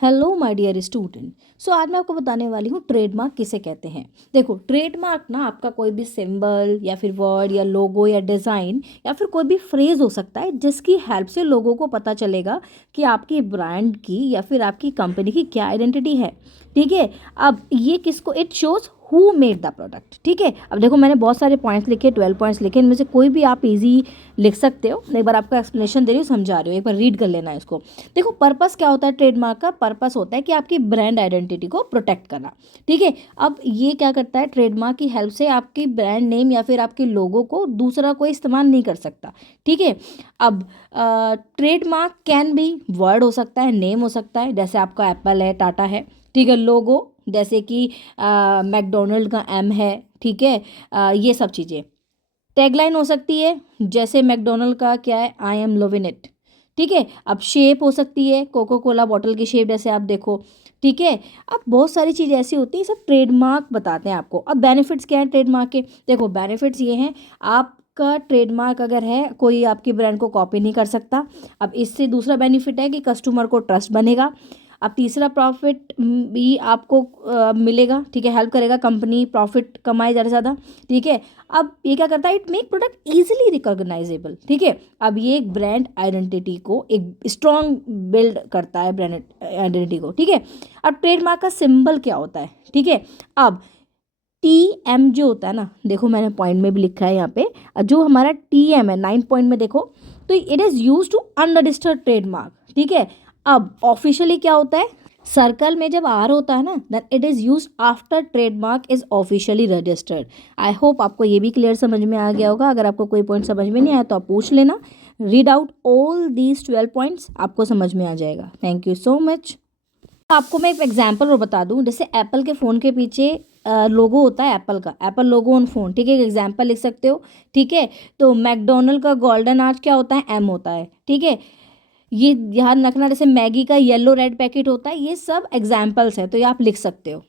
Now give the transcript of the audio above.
Hello my dear student. So आज मैं आपको बताने वाली हूँ ट्रेडमार्क किसे कहते हैं। देखो, ट्रेडमार्क ना आपका कोई भी सिंबल या फिर वर्ड या लोगो या डिज़ाइन या फिर कोई भी फ्रेज हो सकता है जिसकी हेल्प से लोगों को पता चलेगा कि आपकी ब्रांड की या फिर आपकी कंपनी की क्या आइडेंटिटी है। ठीक है। अब ये किसको, it shows who made the product. ठीक है। अब देखो, मैंने बहुत सारे पॉइंट्स लिखे, 12 पॉइंट्स लिखे, इनमें से कोई भी आप इजी लिख सकते हो। एक बार आपको एक्सप्लेनेशन दे रही हूँ, समझा रही हूँ, एक बार रीड कर लेना इसको। देखो, पर्पस क्या होता है ट्रेडमार्क का? पर्पस होता है कि आपकी ब्रांड आइडेंटिटी को प्रोटेक्ट करना। ठीक है। अब ये क्या करता है, ट्रेडमार्क की हेल्प से आपकी ब्रांड नेम या फिर आपके लोगो को दूसरा कोई इस्तेमाल नहीं कर सकता। ठीक है। अब ट्रेडमार्क कैन बी वर्ड हो सकता है, नेम हो सकता है, जैसे आपका एप्पल है, टाटा है। ठीक है। लोगो जैसे कि मैकडोनल्ड का एम है। ठीक है। ये सब चीज़ें। टैगलाइन हो सकती है, जैसे मैकडोनल्ड का क्या है, आई एम लविंग इट। ठीक है। अब शेप हो सकती है, कोको कोला बॉटल की शेप जैसे आप देखो। ठीक है। अब बहुत सारी चीज़ ऐसी होती है, सब ट्रेडमार्क बताते हैं आपको। अब बेनिफिट्स क्या है ट्रेडमार्क के? देखो, बेनिफिट्स ये हैं, आपका ट्रेडमार्क अगर है, कोई आपकी ब्रांड को कॉपी नहीं कर सकता। अब इससे दूसरा बेनिफिट है कि कस्टमर को ट्रस्ट बनेगा। अब तीसरा प्रॉफिट भी आपको मिलेगा। ठीक है। हेल्प करेगा, कंपनी प्रॉफिट कमाए ज़्यादा से ज़्यादा। ठीक है। अब ये क्या करता है, it make product easily recognisable. ठीक है। अब ये एक ब्रांड आइडेंटिटी को एक स्ट्रॉन्ग बिल्ड करता है, ब्रांड आइडेंटिटी को। ठीक है। अब ट्रेडमार्क का सिंबल क्या होता है? ठीक है। अब टी एम जो होता है ना, देखो मैंने पॉइंट में भी लिखा है यहाँ पे, जो हमारा टी एम है 9 पॉइंट में देखो, तो it is use to unregistered trademark. ठीक है। अब ऑफिशियली क्या होता है, सर्कल में जब आर होता है ना, then it is use after trademark is officially registered. I hope आपको ये भी क्लियर समझ में आ गया होगा। अगर आपको कोई पॉइंट समझ में नहीं आया तो आप पूछ लेना। Read out all these 12 points, आपको समझ में आ जाएगा। Thank you so much. आपको मैं एक एग्जांपल और बता दूं, जैसे एप्पल के फ़ोन के पीछे लोगो होता है एप्पल का, एप्पल लोगो ऑन फोन। ठीक है। एक एग्जांपल लिख सकते हो। ठीक है। तो मैकडोनल्ड का गोल्डन आर्च क्या होता है, एम होता है। ठीक है। ये ध्यान रखना, जैसे मैगी का येलो रेड पैकेट होता है, ये सब एग्जाम्पल्स है, तो ये आप लिख सकते हो।